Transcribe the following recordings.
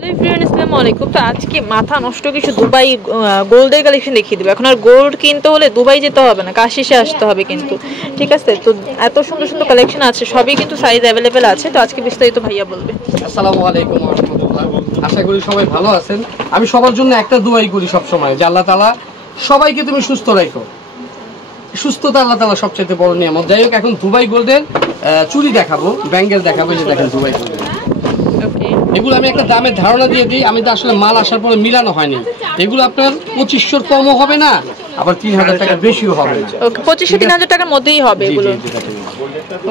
আসসালামু আলাইকুম। তো আজকে মাথা নষ্ট কিছু দুবাই গোল্ডের কালেকশন দেখিয়ে দেবো। এখন আর গোল্ড কিনতে হলে দুবাই যেতে হবে না, কাশিসে আসতে হবে কিন্তু। ঠিক আছে, তো এত সুন্দর সুন্দর কালেকশন আছে, সবই কিন্তু সাইজ অ্যাভেলেবেল আছে। তো আজকে বিস্তারিত ভাইয়া বলবে। আসসালামু আলাইকুম ওয়া রাহমাতুল্লাহ। আশা করি সবাই ভালো আছেন। আমি সবার জন্য একটা দোয়াই করি সব সময়, যে আল্লাহ তাআলা সবাইকে তুমি সুস্থ রাখো। সুস্থতা আল্লাহ তাআলা সবচেয়ে বড় নিয়ামত। যাই হোক, এখন দুবাই গোল্ডের চুড়ি দেখাবো, ব্যাঙ্গেল দেখাবো। যে দেখেন দুবাই গোল্ডের এগুলো আমি একটা দামের ধারণা দিয়ে দিই। আমি তো আসলে মাল আসার পরে মিলানো হয়নি। এগুলো আপনার 2500 কমও হবে না, আবার 3000 টাকা বেশিও হবে না। ওকে, 2500-3000 টাকার মধ্যেই হবে এগুলো।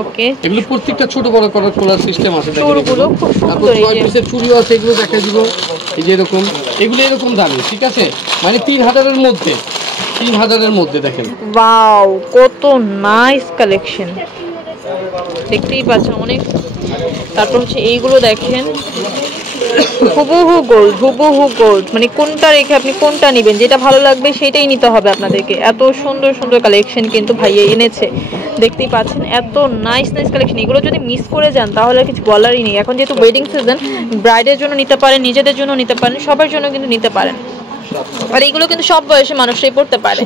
ওকে, এগুলো প্রত্যেকটা ছোট বড় করার সিস্টেম আছে। চুড়গুলো খুব সুন্দর, এই যে পিসের চুড়িও আছে, এগুলো দেখাই দিব। এই যে এরকম, এগুলো এরকম দামি, ঠিক আছে, মানে 3000 এর মধ্যে, 3000 এর মধ্যে। দেখেন ওয়াও, কত নাইস কালেকশন, দেখতেই পাচ্ছেন অনেক। তারপর হচ্ছে এইগুলো দেখেন, হুবহু গোল্ড, হুবহু গোল্ড। মানে কোনটা রেখে আপনি কোনটা নেবেন, যেটা ভালো লাগবে সেটাই নিতে হবে আপনাদেরকে। এত সুন্দর সুন্দর কালেকশন কিন্তু ভাইয়া এনেছে, দেখতেই পাচ্ছেন। এত নাইস নাইস কালেকশন। এগুলো যদি মিস করে যান তাহলে কিছু বলারই নেই। এখন যেহেতু ওয়েডিং সিজন, ব্রাইডের জন্য নিতে পারেন, নিজেদের জন্য নিতে পারেন, সবার জন্য কিন্তু নিতে পারেন। আর এইগুলো কিন্তু সব বয়সে মানুষই পড়তে পারে।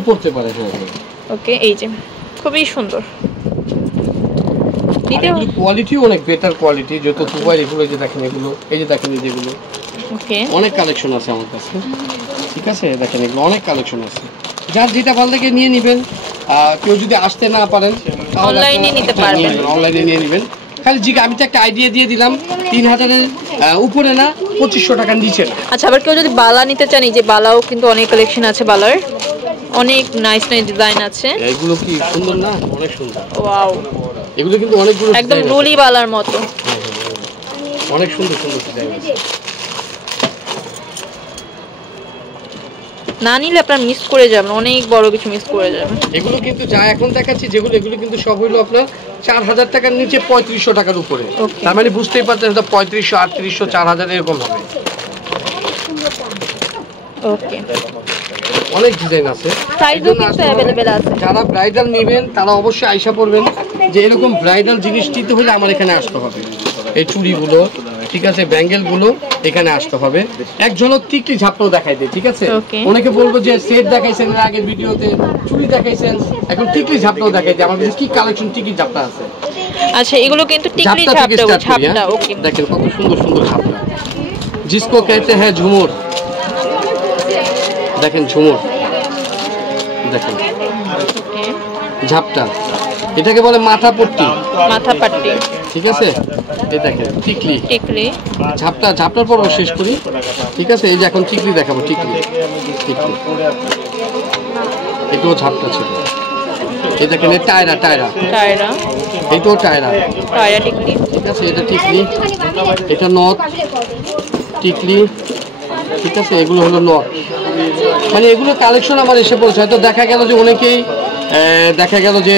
ওকে, এই যে খুবই সুন্দর। কোয়ালিটি অনেক বেটার কোয়ালিটি, যেহেতু দুবাই। এগুলো যে দেখেন, এগুলো এই যে দেখেন, যেগুলো ওকে, অনেক কালেকশন আছে আমার কাছে, ঠিক আছে। দেখেন এগুলো অনেক কালেকশন আছে, যার যেটা ভালো লাগে নিয়ে নেবেন। কেউ যদি আসতে না পারেন তাহলে অনলাইনে নিতে পারবেন, অনলাইনে নিয়ে নেবেন। খালি জি, আমি তো একটা আইডিয়া দিয়ে দিলাম, 3000 এর উপরে না, 2500 টাকার নিচে না। আচ্ছা, আবার কেউ যদি বালা নিতে চান, এই যে বালাও কিন্তু অনেক কালেকশন আছে, বালার অনেক নাইস নাইস ডিজাইন আছে। এগুলো কি সুন্দর না, অনেক সুন্দর। ওয়াও, এগুলো কিন্তু অনেকগুলো একদম রুলি বালার মতো, অনেক সুন্দর সুন্দর ডিজাইন আছে। না নিলে আপনার মিস করে যাবেন, অনেক বড় কিছু মিস করে যাবেন। এগুলো কিন্তু যা এখন দেখাচ্ছি যেগুলো, এগুলো কিন্তু সব হইলো আপনার 4000 টাকার নিচে, 3500 টাকার উপরে। তার মানে বুঝতেই পারছেন, 3500, 3800, 4000 এরকম হবে। ওকে, অনেক ডিজাইন আছে, সাইজও কিন্তু अवेलेबल আছে। যারা ব্রাইডাল নেবেন তারা অবশ্যই আইসা পড়বেন, যে এরকম ব্রাইডাল জিনিস নিতে হলে আমার এখানে আসতে হবে। এই চুড়িগুলো, ঠিক আছে, ব্যাঙ্গেল গুলো এখানে আসতে হবে। এক ঝলক টিকলি ঝাপটাও দেখাই দেয়, ঠিক আছে। অনেকে বলবো যে সেট দেখাইছেন এর আগের ভিডিওতে, চুড়ি দেখাইছেন, এখন টিকলি ঝাপটাও দেখাই দেয়। আমার কাছে কি কালেকশন টিকলি ঝাপটা আছে। আচ্ছা, এগুলো কিন্তু টিকলি ঝাপটা। ওকে, দেখেন কত সুন্দর সুন্দর ঝাপটা, जिसको कहते हैं झूमर। দেখেন ঝুমুর, দেখেন ঝাপটা, এটাকে বলে মাথা পট্টি, মাথা পাট্টি, ঠিক আছে। এই দেখেন টিকলি, টিকলি ঝাপটা, ঝাপটার পর শেষ করি, ঠিক আছে। এই যে এখন টিকলি দেখাবো, টিকলি, টিকলি, এটাও ঝাপটা ছিল। এই দেখেন টায়রা, টায়রা, টায়রা, এটাও টায়রা, টায়রা টিকলি, ঠিক আছে। এটা টিকলি, এটা নথ, টিকলি, ঠিক আছে। এগুলো হলো নথ। মানে এগুলো কালেকশন আমার এসে পড়েছে। হয়তো দেখা গেল যে অনেকেই দেখা গেল যে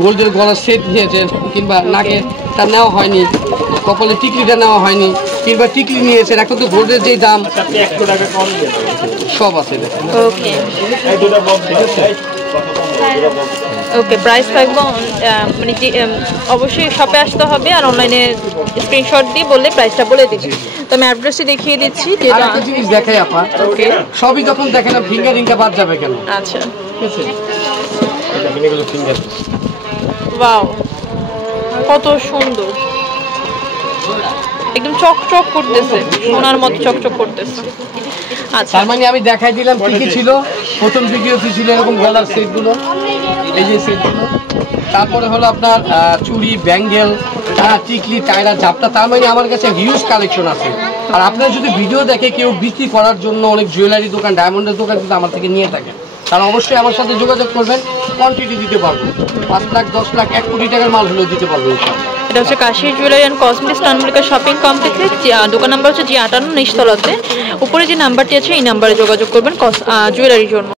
গোল্ডের গলার সেট নিয়েছেন, কিংবা নাকে তার নেওয়া হয়নি, কপালে টিকলিটা নেওয়া হয়নি, কিংবা টিকলি নিয়েছেন। এখন তো গোল্ডের যেই দাম, সব আছে। ওকে, ঠিক আছে। ওকে, প্রাইস থাকবে মানে অবশ্যই শপে আসতে হবে, আর অনলাইনে স্ক্রিনশট দিয়ে বললে প্রাইসটা বলে দিচ্ছি। তো আমি অ্যাড্রেসটি দেখিয়ে দিচ্ছি। আর একটা জিনিস দেখাই আপা, ওকে, সবই যখন দেখেন ফিঙ্গারিংটা বাদ যাবে কেন। আচ্ছা, ঠিক আছে, এগুলো ফিঙ্গার। ওয়াও, কত সুন্দর, একদম চকচক করতেছে, সোনার মতো চকচক করতেছে। আচ্ছা, তার মানে আমি দেখাই দিলাম কি কি ছিল। প্রথম ভিডিওতে ছিল এরকম গলার সেটগুলো, এই যে সেটগুলো। তারপরে হলো আপনার চুড়ি, ব্যাঙ্গেল, টিকলি, টায়রা, ঝাপটা। তার মানে আমার কাছে হিউজ কালেকশন আছে। আর আপনারা যদি ভিডিও দেখে কেউ বিক্রি করার জন্য অনেক জুয়েলারি দোকান, ডায়মন্ডের দোকান কিন্তু আমার থেকে নিয়ে থাকেন, তারা অবশ্যই আমার সাথে যোগাযোগ করবেন। কোয়ান্টিটি দিতে পারবো, 5 লাখ, 10 লাখ, 1 কোটি টাকার মাল হলেও দিতে পারবো। এটা হচ্ছে কাশির জুয়েলারি অ্যান্ড কসমেটিক্স টাউনমার্কেট শপিং কমপ্লেক্সে, দোকান নাম্বার হচ্ছে G58 নিচতলাতে। উপরে যে নাম্বারটি আছে এই নাম্বারে যোগাযোগ করবেন জুয়েলারির জন্য।